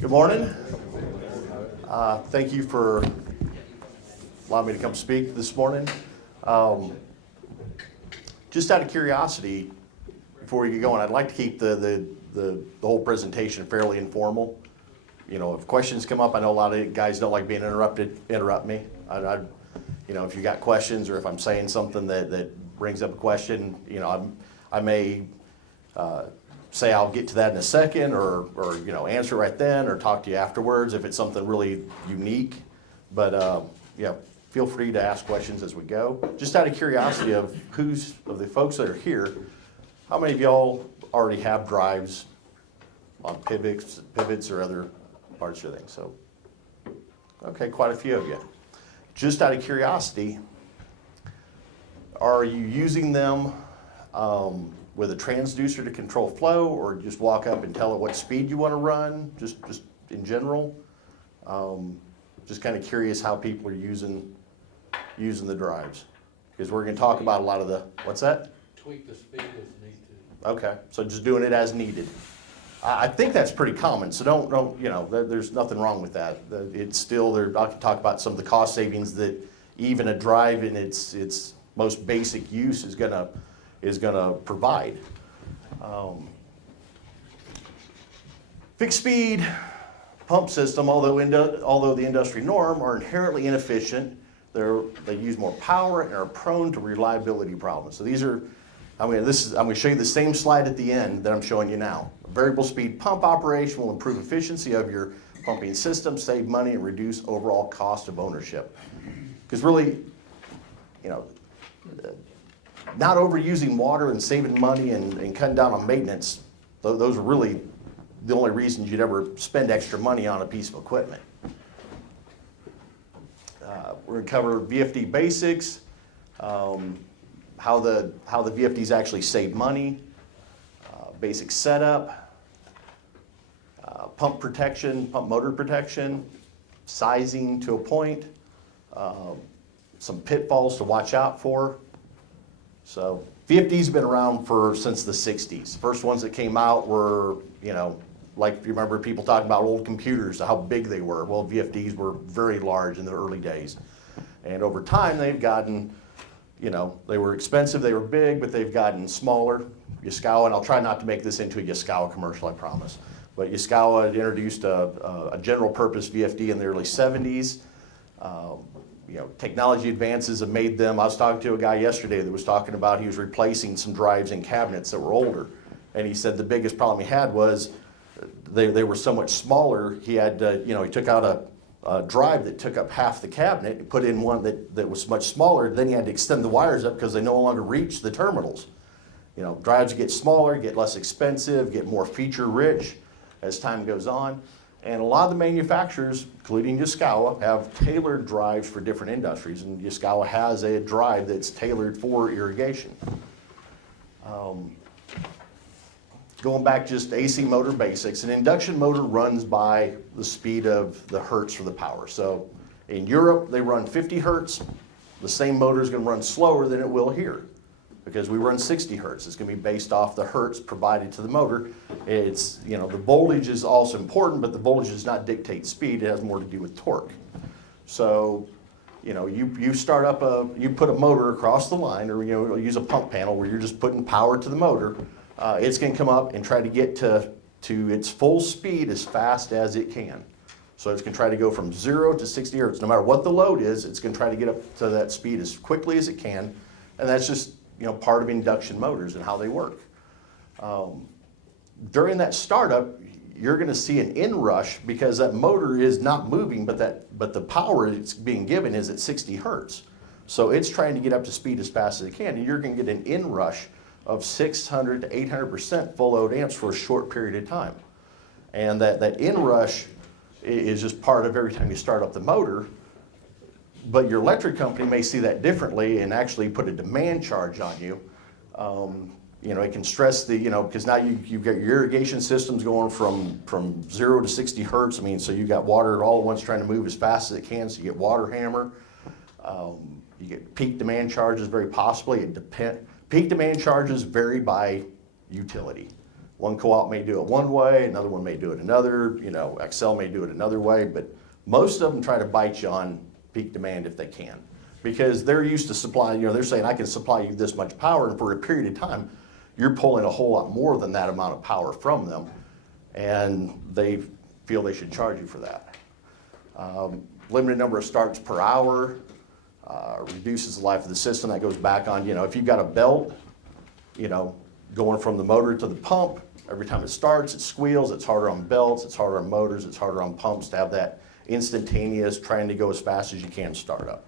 Good morning. Thank you for allowing me to come speak this morning. Just out of curiosity, before we get going, I'd like to keep the whole presentation fairly informal. You know, if questions come up, I know a lot of guys don't like being interrupted. Interrupt me. You know, if you got questions or if I'm saying something that brings up a question, you know, I may say I'll get to that in a second, or you know, answer right then, or talk to you afterwards if it's something really unique. But yeah, feel free to ask questions as we go. Just out of curiosity of the folks that are here, how many of y'all already have drives on pivots or other parts of things? So, okay, quite a few of you. Just out of curiosity, are you using them with a transducer to control flow, or just walk up and tell it what speed you want to run, just in general? Just kind of curious how people are using the drives, because we're going to talk about a lot of the, what's that? Tweak the speed as need to. Okay, so just doing it as needed. I think that's pretty common, so don't you know, there's nothing wrong with that. It's still there. I can talk about some of the cost savings that even a drive in its most basic use is gonna provide. Fixed speed pump system, although the industry norm, are inherently inefficient. They use more power and are prone to reliability problems. So these are, I'm going to show you the same slide at the end that I'm showing you now. A variable speed pump operation will improve efficiency of your pumping system, save money, and reduce overall cost of ownership. Because really, you know, not overusing water and saving money and cutting down on maintenance, those are really the only reasons you'd ever spend extra money on a piece of equipment. We're going to cover VFD basics, how the VFDs actually save money, basic setup, pump protection, pump motor protection, sizing to a point, some pitfalls to watch out for. So VFD's been around since the 60s. First ones that came out were, you know, like if you remember people talking about old computers, how big they were. Well, VFDs were very large in the early days. And over time they've gotten, you know, they were expensive, they were big, but they've gotten smaller. Yaskawa, and I'll try not to make this into a Yaskawa commercial, I promise. But Yaskawa had introduced a general purpose VFD in the early 70s. You know, technology advances have made them. I was talking to a guy yesterday that was talking about he was replacing some drives in cabinets that were older. And he said the biggest problem he had was they were so much smaller, he had to, you know, he took out a drive that took up half the cabinet and put in one that was much smaller. Then he had to extend the wires up because they no longer reached the terminals. You know, drives get smaller, get less expensive, get more feature rich as time goes on. And a lot of the manufacturers, including Yaskawa, have tailored drives for different industries. And Yaskawa has a drive that's tailored for irrigation. Going back just AC motor basics, an induction motor runs by the speed of the hertz for the power. So in Europe, they run 50 hertz. The same motor is going to run slower than it will here, because we run 60 hertz. It's going to be based off the hertz provided to the motor. It's, you know, the voltage is also important, but the voltage does not dictate speed. It has more to do with torque. So, you know, you start up you put a motor across the line, or, you know, use a pump panel where you're just putting power to the motor. It's going to come up and try to get to its full speed as fast as it can. So it's going to try to go from 0 to 60 hertz. No matter what the load is, it's going to try to get up to that speed as quickly as it can. And that's just, you know, part of induction motors and how they work. During that startup, you're going to see an inrush because that motor is not moving, but the power it's being given is at 60 hertz. So it's trying to get up to speed as fast as it can, and you're going to get an inrush of 600 to 800% full load amps for a short period of time. And that inrush is just part of every time you start up the motor. But your electric company may see that differently and actually put a demand charge on you. You know, it can stress the, you know, because now you've got your irrigation systems going from 0 to 60 hertz. I mean, so you've got water all at once trying to move as fast as it can, so you get water hammer. You get peak demand charges very possibly. Peak demand charges vary by utility. One co-op may do it one way, another one may do it another, Excel may do it another way, but most of them try to bite you on peak demand if they can. Because they're used to supplying, they're saying, I can supply you this much power, and for a period of time, you're pulling a whole lot more than that amount of power from them, and they feel they should charge you for that. Limited number of starts per hour, reduces the life of the system. That goes back on, if you've got a belt, going from the motor to the pump, every time it starts, it squeals. It's harder on belts, it's harder on motors, it's harder on pumps to have that instantaneous, trying to go as fast as you can startup.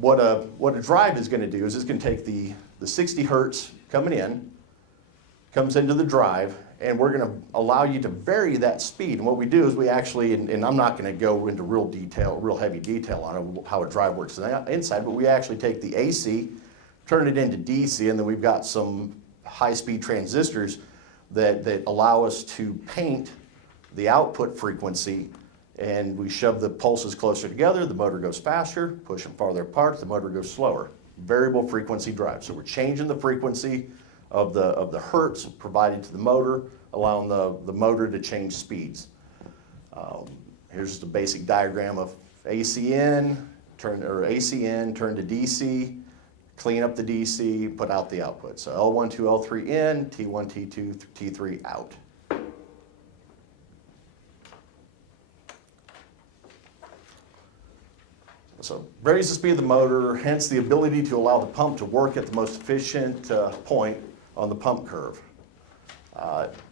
What a drive is going to do is it's going to take the 60 hertz coming in, comes into the drive, and we're going to allow you to vary that speed. And what we do is we actually, and I'm not going to go into real heavy detail on how a drive works inside, but we actually take the AC, turn it into DC, and then we've got some high-speed transistors that allow us to paint the output frequency, and we shove the pulses closer together, the motor goes faster, push them farther apart, the motor goes slower. Variable frequency drive. So we're changing the frequency of the hertz provided to the motor, allowing the motor to change speeds. Here's the basic diagram of AC in, turn to DC, clean up the DC, put out the output. So L1, 2, L3 in, T1, T2, T3 out. So varies the speed of the motor, hence the ability to allow the pump to work at the most efficient point on the pump curve.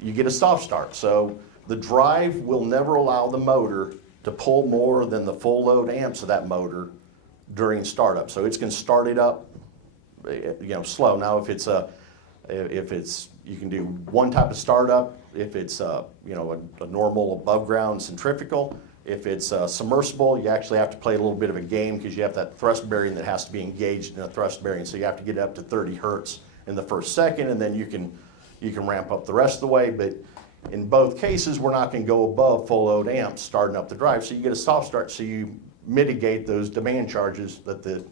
You get a soft start, so the drive will never allow the motor to pull more than the full load amps of that motor during startup. So it's going to start it up, slow. Now, if it's you can do one type of startup. If it's a normal above ground centrifugal. If it's submersible, you actually have to play a little bit of a game because you have that thrust bearing that has to be engaged in a thrust bearing. So you have to get up to 30 hertz in the first second, and then you can ramp up the rest of the way. But in both cases, we're not going to go above full load amps starting up the drive. So you get a soft start, so you mitigate those demand charges that the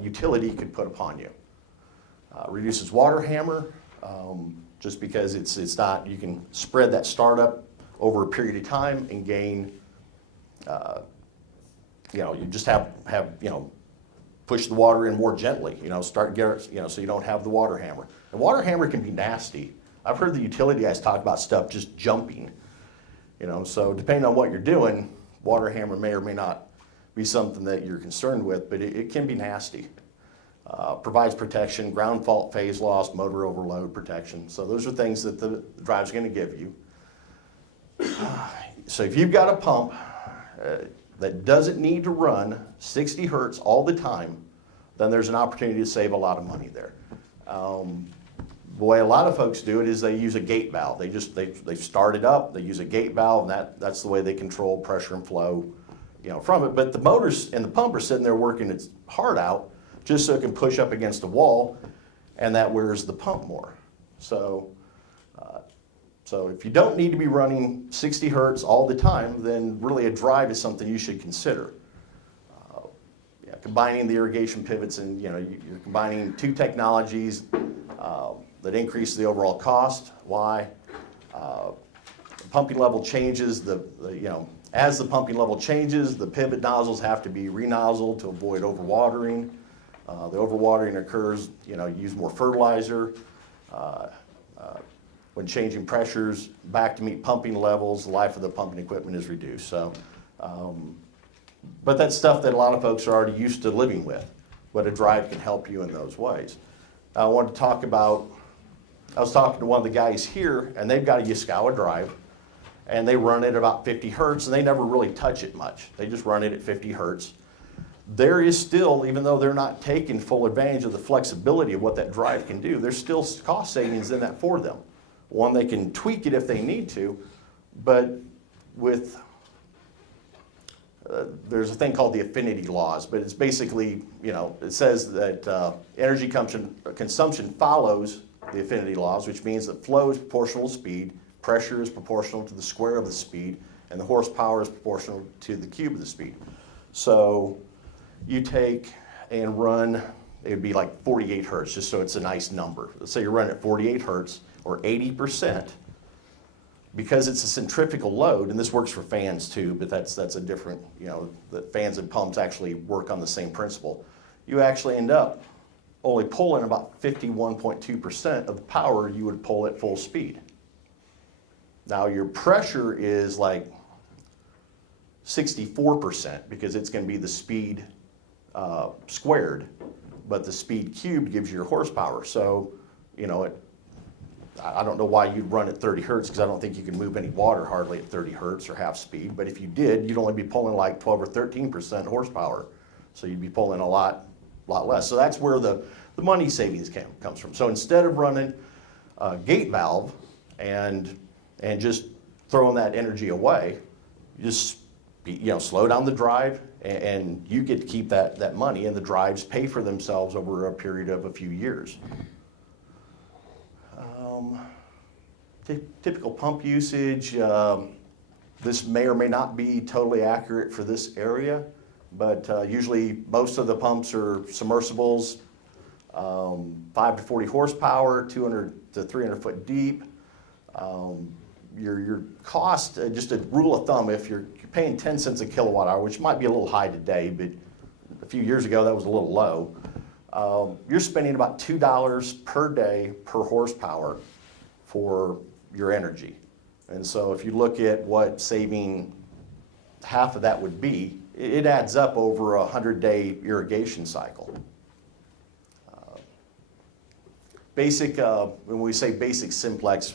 utility could put upon you. Reduces water hammer, just because it's not, you can spread that startup over a period of time and gain, you just have push the water in more gently, so you don't have the water hammer. And water hammer can be nasty. I've heard the utility guys talk about stuff just jumping, so depending on what you're doing, water hammer may or may not be something that you're concerned with, but it can be nasty. Provides protection, ground fault, phase loss, motor overload protection. So those are things that the drive's going to give you. So if you've got a pump that doesn't need to run 60 hertz all the time, then there's an opportunity to save a lot of money there. The way a lot of folks do it is they use a gate valve. They start it up, they use a gate valve, and that's the way they control pressure and flow from it. But the motors and the pump are sitting there working its heart out just so it can push up against a wall, and that wears the pump more. So if you don't need to be running 60 hertz all the time, then really a drive is something you should consider. Combining the irrigation pivots, and you're combining two technologies that increase the overall cost. Why? The pumping level changes. As the pumping level changes, the pivot nozzles have to be re-nozzled to avoid overwatering. The overwatering occurs. You use more fertilizer. When changing pressures back to meet pumping levels, the life of the pumping equipment is reduced. So, but that's stuff that a lot of folks are already used to living with, but a drive can help you in those ways. I wanted to talk about, I was talking to one of the guys here, and they've got a Yaskawa drive, and they run it at about 50 hertz, and they never really touch it much. They just run it at 50 hertz. There is still, even though they're not taking full advantage of the flexibility of what that drive can do, there's still cost savings in that for them. One, they can tweak it if they need to, but with, there's a thing called the Affinity Laws, but it's basically, it says that energy consumption follows the Affinity Laws, which means that flow is proportional to speed, pressure is proportional to the square of the speed, and the horsepower is proportional to the cube of the speed. So you take and run it would be like 48 hertz, just so it's a nice number. Let's say you're running at 48 hertz or 80%, because it's a centrifugal load, and this works for fans too, but that's a different, the fans and pumps actually work on the same principle. You actually end up only pulling about 51.2% of the power you would pull at full speed. Now your pressure is like 64% because it's going to be the speed squared, but the speed cubed gives you your horsepower. So, I don't know why you'd run at 30 hertz because I don't think you can move any water hardly at 30 hertz or half speed. But if you did, you'd only be pulling like 12 or 13% horsepower. So you'd be pulling a lot less. So that's where the money savings comes from. So instead of running a gate valve and just throwing that energy away, you just slow down the drive and you get to keep that money, and the drives pay for themselves over a period of a few years. Typical pump usage, this may or may not be totally accurate for this area, but usually most of the pumps are submersibles, 5 to 40 horsepower, 200 to 300 foot deep. Your cost, just a rule of thumb, if you're paying 10 cents a kilowatt hour, which might be a little high today, but a few years ago that was a little low, you're spending about $2 per day per horsepower for your energy. And so if you look at what saving half of that would be, it adds up over a 100-day irrigation cycle. When we say basic Simplex,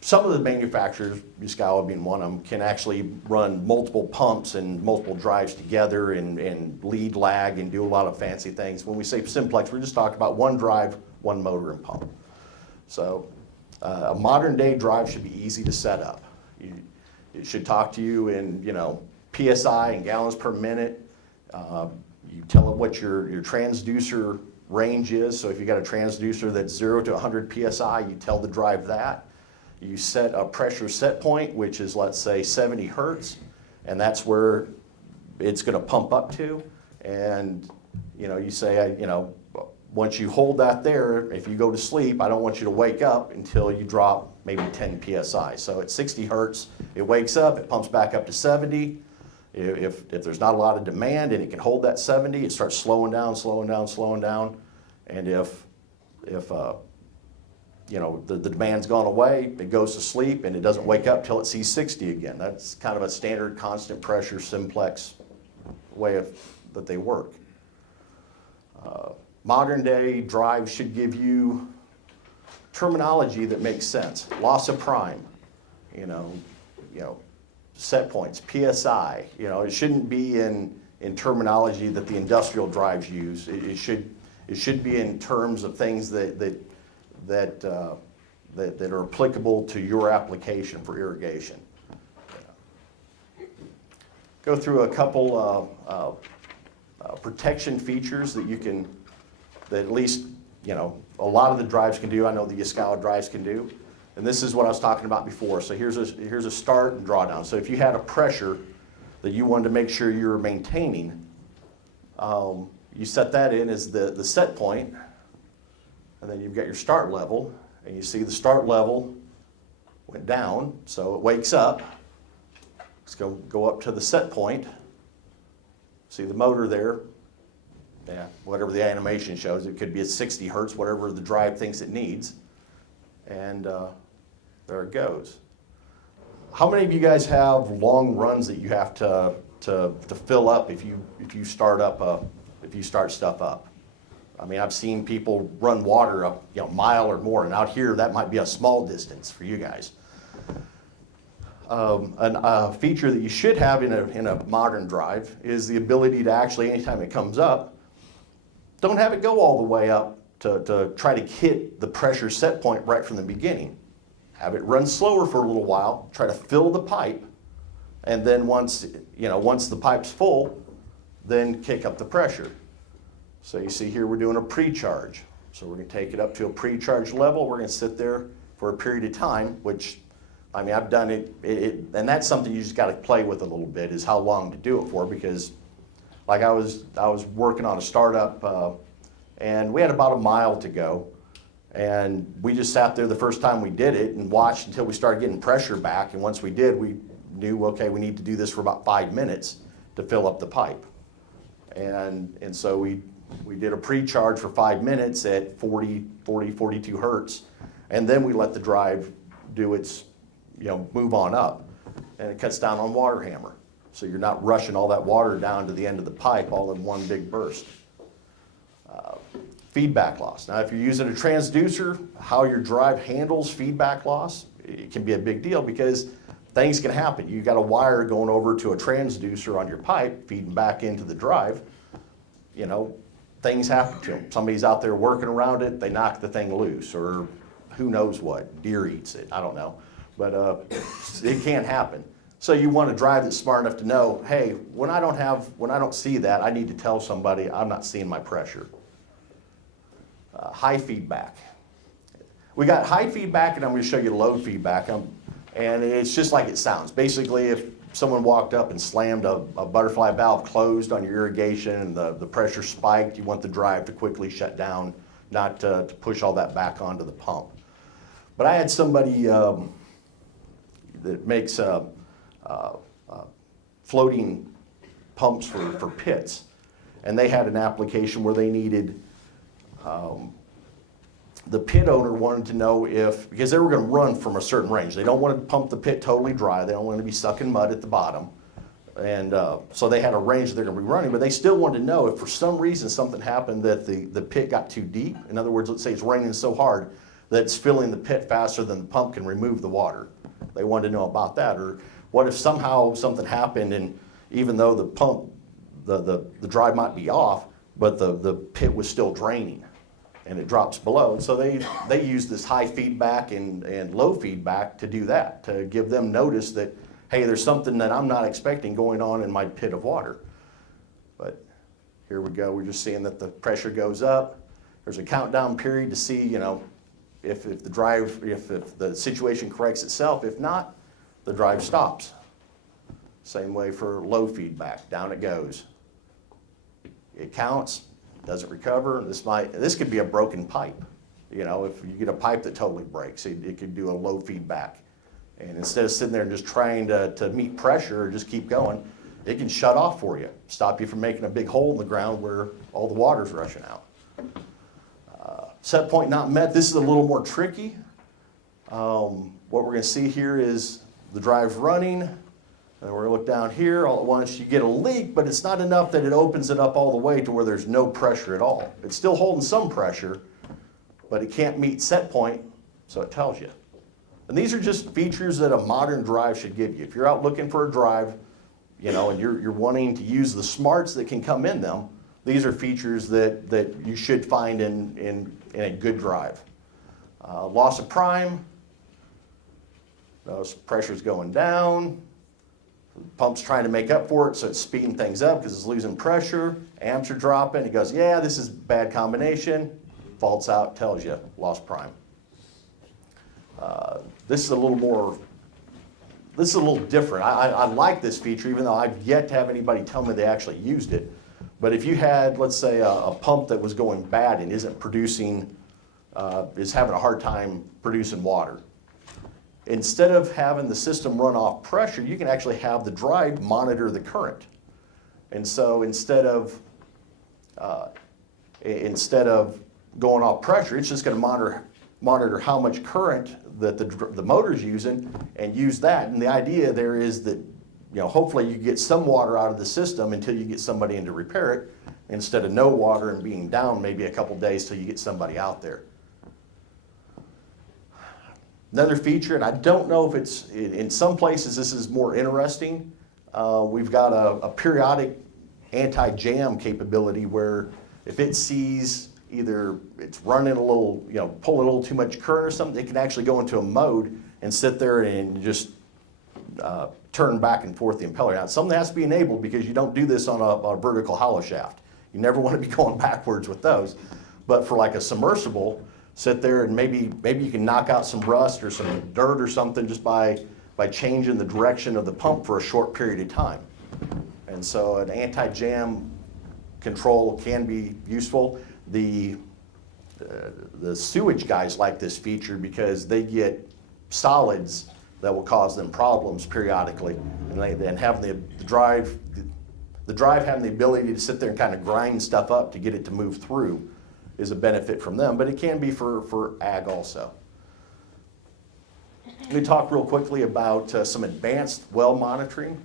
some of the manufacturers, Biscaya being one of them, can actually run multiple pumps and multiple drives together and lead lag and do a lot of fancy things. When we say Simplex, we're just talking about one drive, one motor and pump. So a modern day drive should be easy to set up. It should talk to you in PSI and gallons per minute. You tell it what your transducer range is. So if you got a transducer that's 0 to 100 PSI, you tell the drive that. You set a pressure set point, which is, let's say, 70 hertz, and that's where it's going to pump up to. And you say, once you hold that there, if you go to sleep, I don't want you to wake up until you drop maybe 10 PSI. So at 60 hertz, it wakes up, it pumps back up to 70. If there's not a lot of demand and it can hold that 70, it starts slowing down. And if the demand's gone away, it goes to sleep and it doesn't wake up till it sees 60 again. That's kind of a standard constant pressure Simplex way that they work. Modern day drives should give you terminology that makes sense. Loss of prime, set points, PSI. It shouldn't be in terminology that the industrial drives use. It should be in terms of things that are applicable to your application for irrigation. Go through a couple protection features that at least a lot of the drives can do. I know the Biscaya drives can do. And this is what I was talking about before. So here's a start and drawdown. So if you had a pressure that you wanted to make sure you were maintaining, you set that in as the set point, and then you've got your start level, and you see the start level went down, so it wakes up. Let's go up to the set point. See the motor there. Yeah, whatever the animation shows, it could be at 60 hertz, whatever the drive thinks it needs. And there it goes. How many of you guys have long runs that you have to fill up if you start stuff up? I mean, I've seen people run water up a mile or more, and out here that might be a small distance for you guys. A feature that you should have in a modern drive is the ability to actually, anytime it comes up, don't have it go all the way up to try to hit the pressure set point right from the beginning. Have it run slower for a little while, try to fill the pipe, and then once the pipe's full, then kick up the pressure. So you see here we're doing a pre-charge. So we're going to take it up to a pre-charge level. We're going to sit there for a period of time, which, I mean, I've done it, and that's something you just got to play with a little bit, is how long to do it for, because Like I was working on a startup, and we had about a mile to go. And we just sat there the first time we did it and watched until we started getting pressure back. And once we did, we knew, okay, we need to do this for about 5 minutes to fill up the pipe. And so we did a pre-charge for 5 minutes at 42 hertz. And then we let the drive do its, move on up. And it cuts down on water hammer. So you're not rushing all that water down to the end of the pipe all in one big burst. Feedback loss. Now, if you're using a transducer, how your drive handles feedback loss, it can be a big deal because things can happen. You got a wire going over to a transducer on your pipe, feeding back into the drive. Things happen to them. Somebody's out there working around it, they knock the thing loose, or who knows what, deer eats it, I don't know. But it can happen. So you want a drive that's smart enough to know, hey, when I don't see that, I need to tell somebody I'm not seeing my pressure. High feedback. We got high feedback, and I'm going to show you low feedback. And it's just like it sounds. Basically, if someone walked up and slammed a butterfly valve closed on your irrigation and the pressure spiked, you want the drive to quickly shut down, not to push all that back onto the pump. But I had somebody that makes floating pumps for pits, and they had an application where they needed the pit owner wanted to know because they were going to run from a certain range. They don't want to pump the pit totally dry. They don't want to be sucking mud at the bottom. And so they had a range that they're going to be running, but they still wanted to know if for some reason something happened that the pit got too deep. In other words, let's say it's raining so hard that it's filling the pit faster than the pump can remove the water. They wanted to know about that. Or what if somehow something happened and even though the pump, the drive might be off, but the pit was still draining and it drops below. And so they use this high feedback and low feedback to do that, to give them notice that, hey, there's something that I'm not expecting going on in my pit of water. But here we go, we're just seeing that the pressure goes up. There's a countdown period to see, if the situation corrects itself. If not, the drive stops. Same way for low feedback, down it goes. It counts, doesn't recover. This could be a broken pipe. If you get a pipe that totally breaks, it could do a low feedback. And instead of sitting there and just trying to meet pressure or just keep going, it can shut off for you, stop you from making a big hole in the ground where all the water's rushing out. Set point not met. This is a little more tricky. What we're going to see here is the drive's running. And we're going to look down here. All at once you get a leak, but it's not enough that it opens it up all the way to where there's no pressure at all. It's still holding some pressure, but it can't meet set point, so it tells you. And these are just features that a modern drive should give you. If you're out looking for a drive, and you're wanting to use the smarts that can come in them, these are features that you should find in a good drive. Loss of prime. Notice pressure's going down. The pump's trying to make up for it, so it's speeding things up because it's losing pressure. Amps are dropping. It goes, yeah, this is a bad combination. Faults out, tells you, lost prime. This is a little different. I like this feature, even though I've yet to have anybody tell me they actually used it. But if you had, let's say, a pump that was going bad and isn't producing, is having a hard time producing water, instead of having the system run off pressure, you can actually have the drive monitor the current. And so instead of going off pressure, it's just going to monitor how much current that the motor's using and use that. And the idea there is that, hopefully you get some water out of the system until you get somebody in to repair it, instead of no water and being down maybe a couple days till you get somebody out there. Another feature, and I don't know if it's, in some places this is more interesting, we've got a periodic AntiJam capability where if it sees either it's running a little, pulling a little too much current or something, it can actually go into a mode and sit there and just turn back and forth the impeller. Now, something has to be enabled because you don't do this on a vertical hollow shaft. You never want to be going backwards with those. But for like a submersible, sit there and maybe you can knock out some rust or some dirt or something just by changing the direction of the pump for a short period of time. And so an AntiJam control can be useful. The sewage guys like this feature because they get solids that will cause them problems periodically, and having the drive having the ability to sit there and kind of grind stuff up to get it to move through is a benefit from them, but it can be for ag also. We talk real quickly about some advanced well monitoring,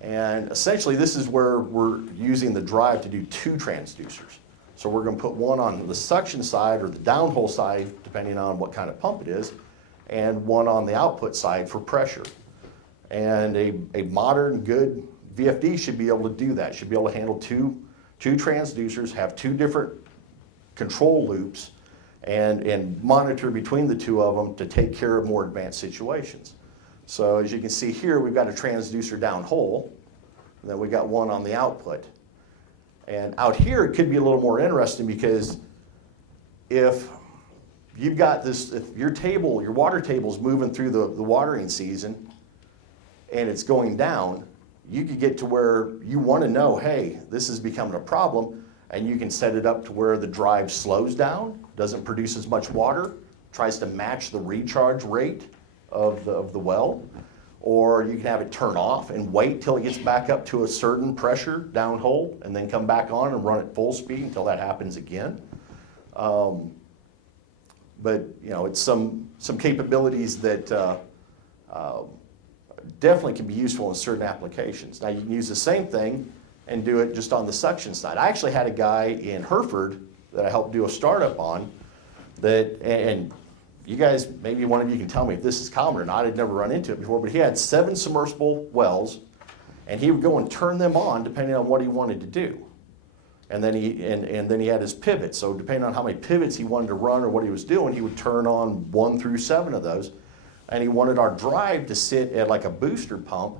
and essentially this is where we're using the drive to do two transducers. So we're going to put one on the suction side or the downhole side, depending on what kind of pump it is, and one on the output side for pressure. And a modern, good VFD should be able to do that, should be able to handle two transducers, have two different control loops, and monitor between the two of them to take care of more advanced situations. So as you can see here, we've got a transducer downhole, and then we got one on the output. And out here, it could be a little more interesting because if you've got this, if your water table is moving through the watering season and it's going down, you could get to where you want to know, hey, this is becoming a problem, and you can set it up to where the drive slows down, doesn't produce as much water, tries to match the recharge rate of the well, or you can have it turn off and wait till it gets back up to a certain pressure downhole and then come back on and run at full speed until that happens again. But you know, it's some capabilities that definitely can be useful in certain applications. Now you can use the same thing and do it just on the suction side. I actually had a guy in Hereford that I helped do a startup on that, and you guys, maybe one of you can tell me if this is common or not. I'd never run into it before, but he had 7 submersible wells, and he would go and turn them on depending on what he wanted to do. And then he had his pivots. So depending on how many pivots he wanted to run or what he was doing, he would turn on 1 through 7 of those. And he wanted our drive to sit at like a booster pump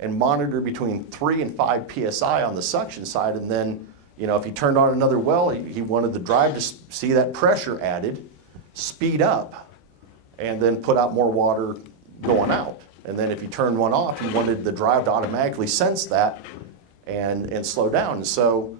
and monitor between 3 and 5 PSI on the suction side. And then, you know, if he turned on another well, he wanted the drive to see that pressure added, speed up, and then put out more water going out. And then if you turned one off, he wanted the drive to automatically sense that and slow down. And so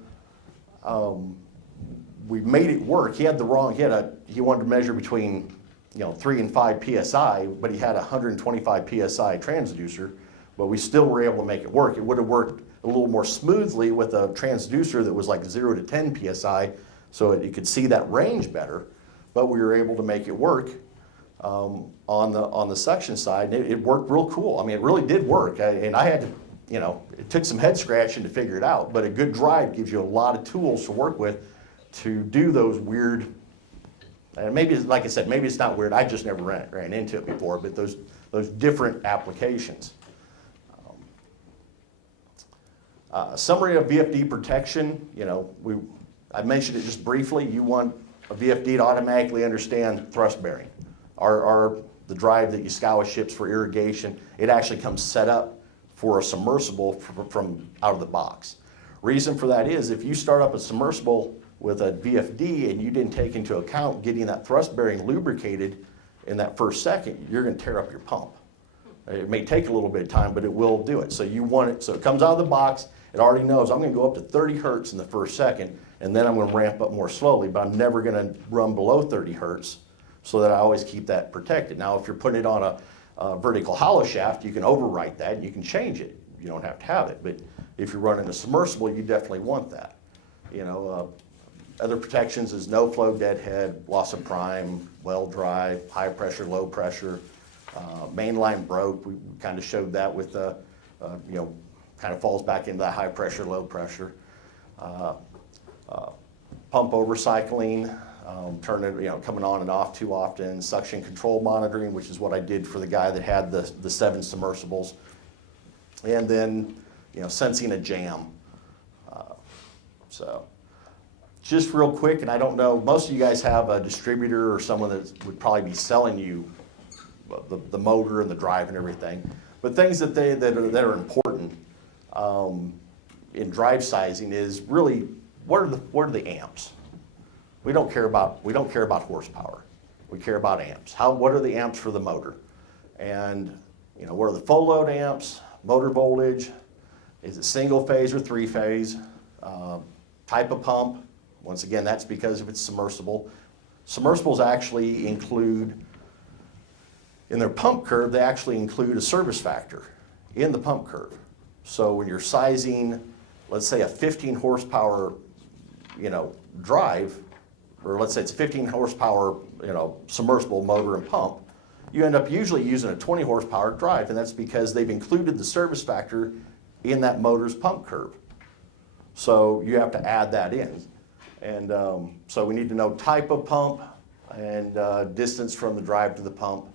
we made it work. He wanted to measure between 3 and 5 PSI, but he had a 125 PSI transducer, but we still were able to make it work. It would have worked a little more smoothly with a transducer that was like 0 to 10 PSI, so you could see that range better, but we were able to make it work on the suction side. It worked real cool. I mean, it really did work, and I had to, it took some head scratching to figure it out, but a good drive gives you a lot of tools to work with to do those weird, and maybe, like I said, maybe it's not weird, I just never ran into it before, but those different applications. Summary of VFD protection, I mentioned it just briefly. You want a VFD to automatically understand thrust bearing. The drive that you scour ships for irrigation, it actually comes set up for a submersible from out of the box. Reason for that is if you start up a submersible with a VFD and you didn't take into account getting that thrust bearing lubricated in that first second, you're going to tear up your pump. It may take a little bit of time, but it will do it. So you want it, so it comes out of the box, it already knows I'm going to go up to 30 hertz in the first second, and then I'm going to ramp up more slowly, but I'm never going to run below 30 hertz so that I always keep that protected. Now, if you're putting it on a vertical hollow shaft, you can overwrite that and you can change it. You don't have to have it, but if you're running a submersible, you definitely want that. Other protections is no flow deadhead, loss of prime, well dry, high pressure, low pressure. Main line broke, we kind of showed that with kind of falls back into that high pressure, low pressure. Pump overcycling, coming on and off too often. Suction control monitoring, which is what I did for the guy that had the 7 submersibles. And then, sensing a jam. So just real quick, and I don't know, most of you guys have a distributor or someone that would probably be selling you the motor and the drive and everything, but things that are important in drive sizing is really what are the amps. We don't care about horsepower. We care about amps. What are the amps for the motor, and what are the full load amps, motor voltage, is it single phase or 3 phase, Type of pump, once again, that's because if it's submersible. Submersibles actually include, in their pump curve, they actually include a service factor in the pump curve. So when you're sizing, let's say a 15 horsepower, drive, or let's say it's a 15 horsepower, submersible motor and pump, you end up usually using a 20 horsepower drive, and that's because they've included the service factor in that motor's pump curve. So you have to add that in. And so we need to know type of pump and distance from the drive to the pump.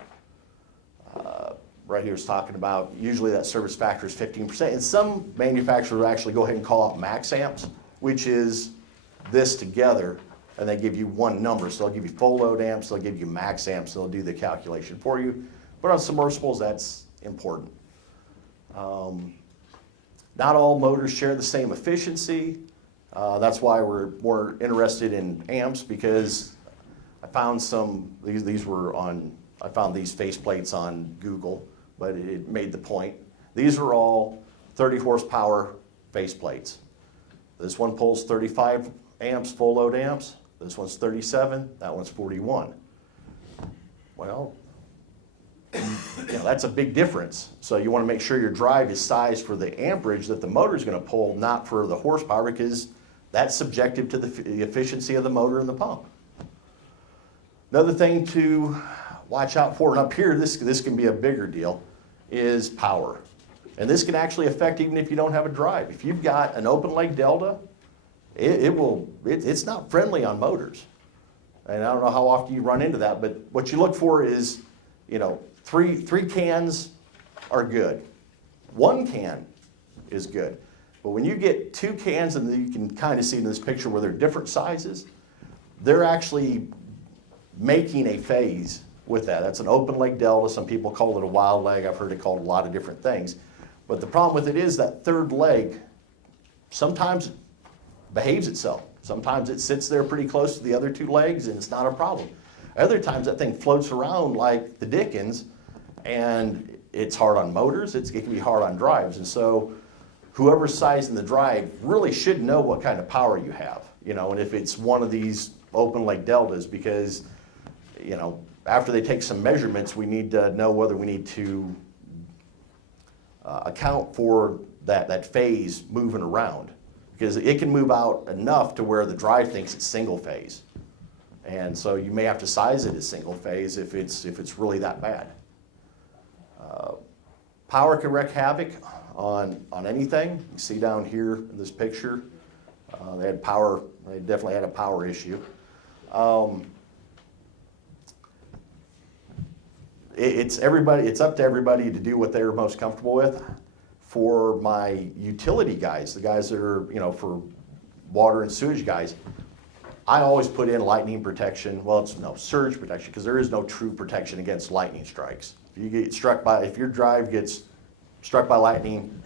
Right here is talking about, usually that service factor is 15%. And some manufacturers actually go ahead and call out max amps, which is this together, and they give you one number. So they'll give you full load amps, they'll give you max amps, they'll do the calculation for you. But on submersibles, that's important. Not all motors share the same efficiency. That's why we're more interested in amps, because I found I found these faceplates on Google, but it made the point. These are all 30 horsepower faceplates. This one pulls 35 amps, full load amps. This one's 37, that one's 41. Well, that's a big difference. So you want to make sure your drive is sized for the amperage that the motor is going to pull, not for the horsepower, because that's subjective to the efficiency of the motor and the pump. Another thing to watch out for, and up here, this can be a bigger deal, is power. And this can actually affect even if you don't have a drive. If you've got an open leg delta, it's not friendly on motors. And I don't know how often you run into that, but what you look for is, three cans are good. One can is good. But when you get two cans, and you can kind of see in this picture where they're different sizes, they're actually making a phase with that. That's an open leg delta. Some people call it a wild leg. I've heard it called a lot of different things. But the problem with it is that third leg sometimes behaves itself. Sometimes it sits there pretty close to the other two legs and it's not a problem. Other times that thing floats around like the dickens, and it's hard on motors, it can be hard on drives. And so whoever's sizing the drive really should know what kind of power you have, and if it's one of these open leg deltas, because, after they take some measurements, we need to know whether we need to account for that phase moving around, because it can move out enough to where the drive thinks it's single phase. And so you may have to size it as single phase if it's really that bad. Power can wreak havoc on anything. You see down here in this picture, they definitely had a power issue. It's up to everybody to do what they're most comfortable with. For my utility guys, the guys that are, for water and sewage guys, I always put in lightning protection. Well, it's no surge protection, because there is no true protection against lightning strikes. If your drive gets struck by lightning,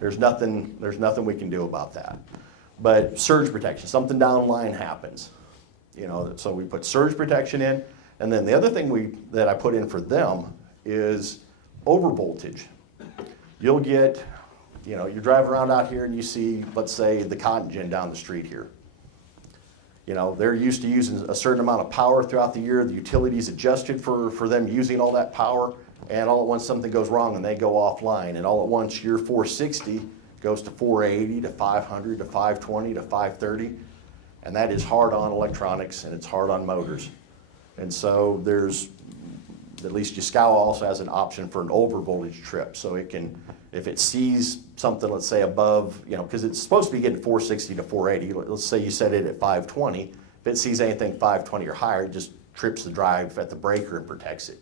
there's nothing we can do about that. But surge protection, something down the line happens, so we put surge protection in. And then the other thing that I put in for them is over voltage. You'll get, you drive around out here and you see, let's say, the cotton gin down the street here. They're used to using a certain amount of power throughout the year. The utilities adjusted for them using all that power, and all at once something goes wrong and they go offline. And all at once your 460 goes to 480 to 500 to 520 to 530. And that is hard on electronics, and it's hard on motors. And so at least Yaskawa also has an option for an over voltage trip. So it can, if it sees something, let's say above, because it's supposed to be getting 460 to 480. Let's say you set it at 520. If it sees anything 520 or higher, it just trips the drive at the breaker and protects it.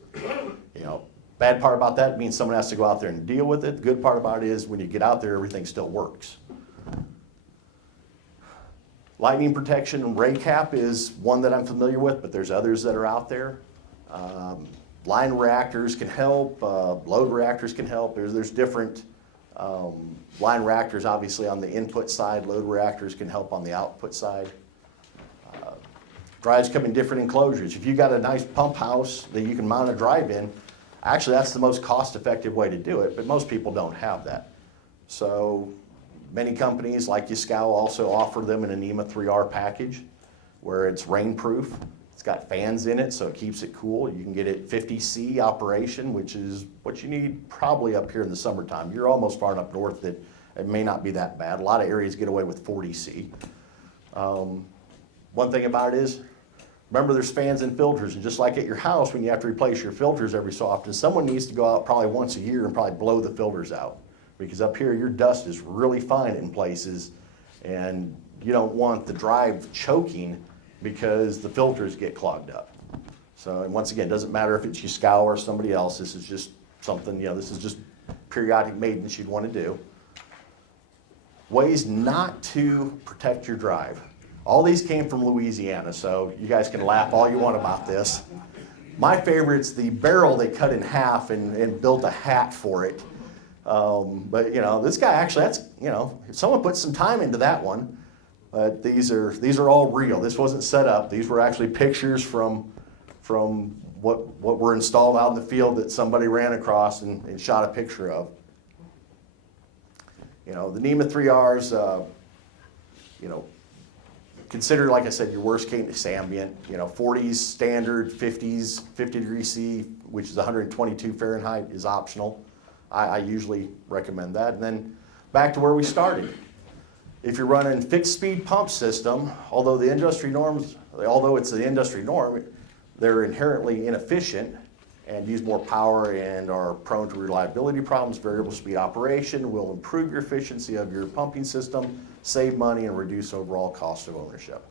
Bad part about that means someone has to go out there and deal with it. The good part about it is when you get out there, everything still works. Lightning protection and ray cap is one that I'm familiar with, but there's others that are out there. Line reactors can help, load reactors can help. There's different line reactors, obviously, on the input side. Load reactors can help on the output side. Drives come in different enclosures. If you've got a nice pump house that you can mount a drive in, actually that's the most cost-effective way to do it, but most people don't have that. So Many companies like Yaskow also offer them an NEMA 3R package where it's rainproof. It's got fans in it, so it keeps it cool. You can get it 50C operation, which is what you need probably up here in the summertime. You're almost far enough north that it may not be that bad. A lot of areas get away with 40C. One thing about it is, remember there's fans and filters, and just like at your house when you have to replace your filters every so often, someone needs to go out probably once a year and probably blow the filters out. Because up here your dust is really fine in places, and you don't want the drive choking because the filters get clogged up. So, and once again, it doesn't matter if it's Yaskow or somebody else, this is just something, this is just periodic maintenance you'd want to do. Ways not to protect your drive. All these came from Louisiana, so you guys can laugh all you want about this. My favorite's the barrel they cut in half and built a hat for it. But this guy actually, someone put some time into that one. But these are all real. This wasn't set up. These were actually pictures from what were installed out in the field that somebody ran across and shot a picture of. The NEMA 3Rs, consider, like I said, your worst case ambient. 40s standard, 50s, 50 degrees C, which is 122 Fahrenheit, is optional. I usually recommend that. And then back to where we started. If you're running fixed speed pump system, although it's the industry norm, they're inherently inefficient and use more power and are prone to reliability problems. Variable speed operation will improve your efficiency of your pumping system, save money, and reduce overall cost of ownership.